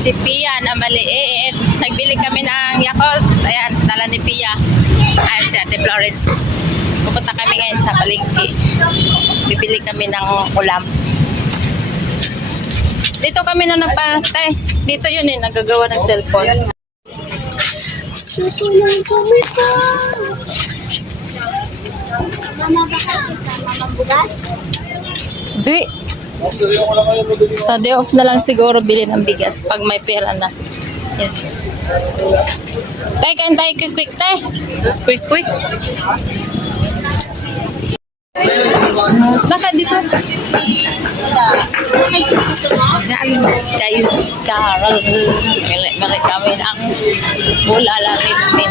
Si Pia na maliit. Nagbili kami ng Yakult. Ayan, dala ni Pia. Ayan si Ate Florence. Pupunta kami ngayon sa palengke. Bibili kami ng ulam. Dito kami na nagpantay. Dito yun eh, nagagawa ng cellphone. Sito lang kami pa. Mama, baka mama bugas? Di. Sa day off na lang siguro bili ng bigas pag may pera na. Yan. Tay, kain tayo quick, tay. Quick. Baka dito. Guys, karang balik kami ng bulala namin.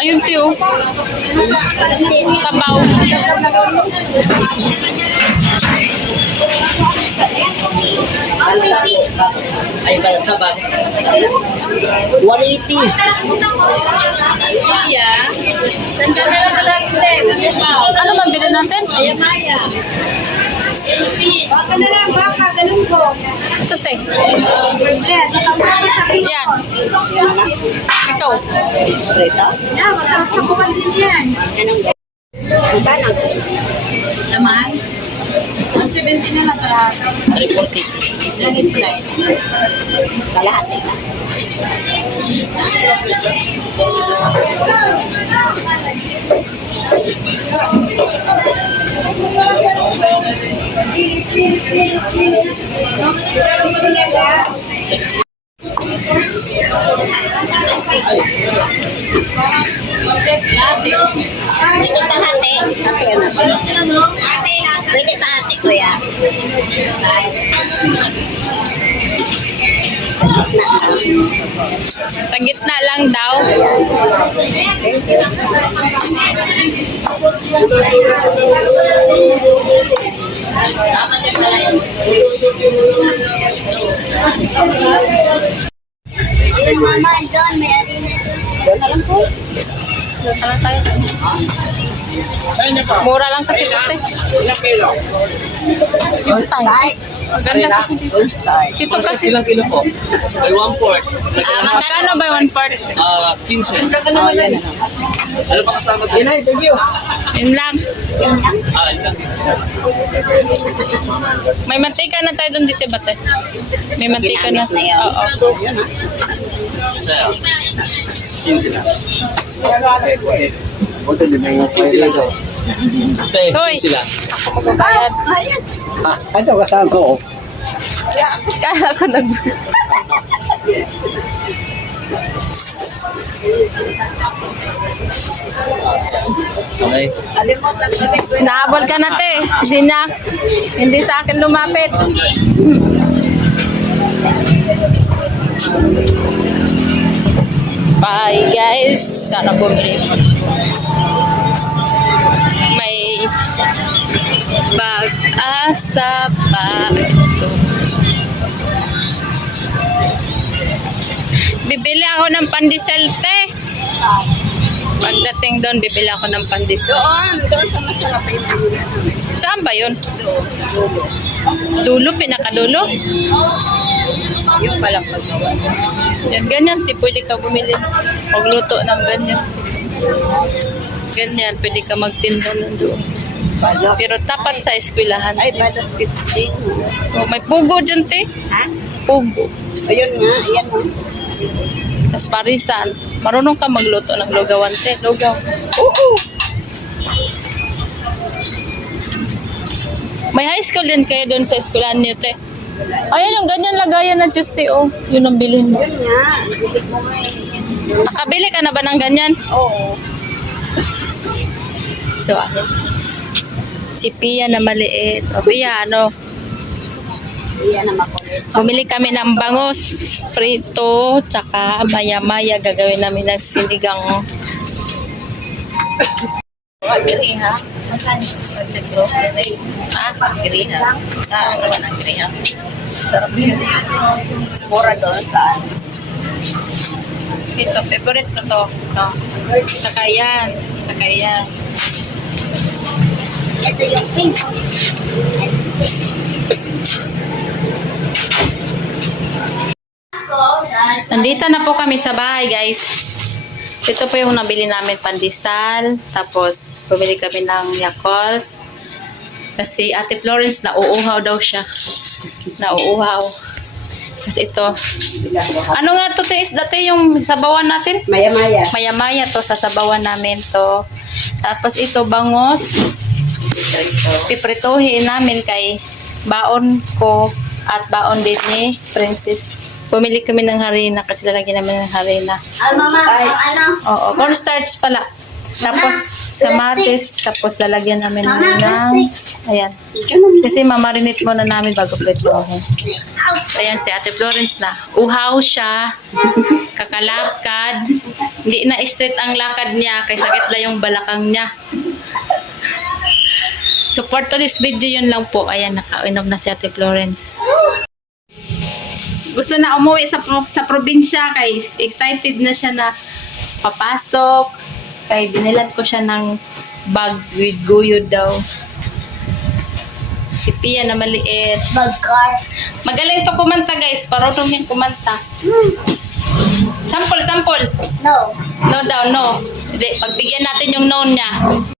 Ayun, tiyo. Sabaw. Ay, sabag. 180. Yeah. Nandiyan na lang natin. Ano bang bilhin natin? Ayan, Maya. Baka na lang, baka. Ganun ko. Ito, te. Yan, natawag sa akin. Yan. Ikaw. Yan, magsasabukan din yan. Naman. 170 na lang lahat. 340. Lagi slice. Kalahati. Pwede pa hati. Pwede pa hati, kuya. Sa gitna lang daw. Thank you. Ay, mama, doon, may arena. Doon na lang po. Mura lang kasi ito, te. Tay. Maganda kasi dito. Ito kasi. Ilang kilo po? By 1/4. Magkano ba 1/4? 15. Ano pa kasama doon? Thank you. Yun lang. Ilan. May mantika na tayo doon dito, bate. May mantika na. Oo. 15 na. 15 lang daw. Hoy. 15 lang. Ako magbabayad. Ito kasama ko. Kaya ako nag... Okay. Naabol ka na, te. Hindi sa akin lumapit. Bye, guys. Sana bumili. May pag-asa pa ito. Bibili ako ng pandesal, te. Pagdating doon, bibili ako ng pandesal. Doon sa masarap ay manila. Saan ba yun? Dulo, pinakadulo? Yung palang paggawa. Yan, ganyan. Di pwede ka bumili. Magluto ng ganyan. Ganyan, pwede ka magtinda ng doon. Pero tapat sa eskwelahan. Ay, bada 15. Oh, may pugo dyan, te. Ha? Pugo. Ayun nga, ayan nga. Tapos parisan. Marunong ka magluto ng lugawan, te. Lugaw. Oo. May high school din kayo doon sa eskwelahan niyo, te. Ayun, yung ganyan lagayan na Tuesday, oh. Yun ang bilhin mo. Yun nga. Bibig mo nga eh. Nakabili ka na ba ng ganyan? Oo. So, ano? Si Pia na maliit. O, Pia, ano? Iyan na makulit. Bumili kami ng bangus, prito, tsaka maya-maya gagawin namin ng sinigang. Giriha. Giriha. Ano ba ng giriha? Sarap yun. Mura doon saan? Ito, favorite ko to. Ito. Tsaka yan. Tsaka yan. Ito yung Pink. Nandito na po kami sa bahay, guys. Ito po yung nabili namin pandesal. Tapos, bumili kami ng Yakult. Kasi Ate Florence, nauuhaw daw siya. Nauuhaw. Kasi ito. Ano nga to, Tis? Dati yung sabawan natin? Maya-maya. Maya-maya to, sasabawan namin to. Tapos ito, bangos. Piprituhin namin kay baon ko at baon din ni Princess. Bumili kami ng harina kasi lalagyan namin ng harina. Ay, mama, ano? Oo, cornstarch pala. Tapos kamatis, tapos lalagyan namin ng ayan. Kasi mamarinate muna namin bago prituhin. Ayan si Ate Florence na. Uhaw siya. Kakalakad. Hindi na straight ang lakad niya kay sakit lang yung balakang niya. So for today's video yun lang po. Ayan, nakainom na si Ate Florence. Gusto na umuwi sa probinsya kay excited na siya na papasok. Kay binilan ko siya ng bag with guyod daw. Si Pia na maliit. Bagkar. Magaling to kumanta, guys. Parodong yung kumanta. Sample. No. No daw, no. Hindi, pagbigyan natin yung no niya.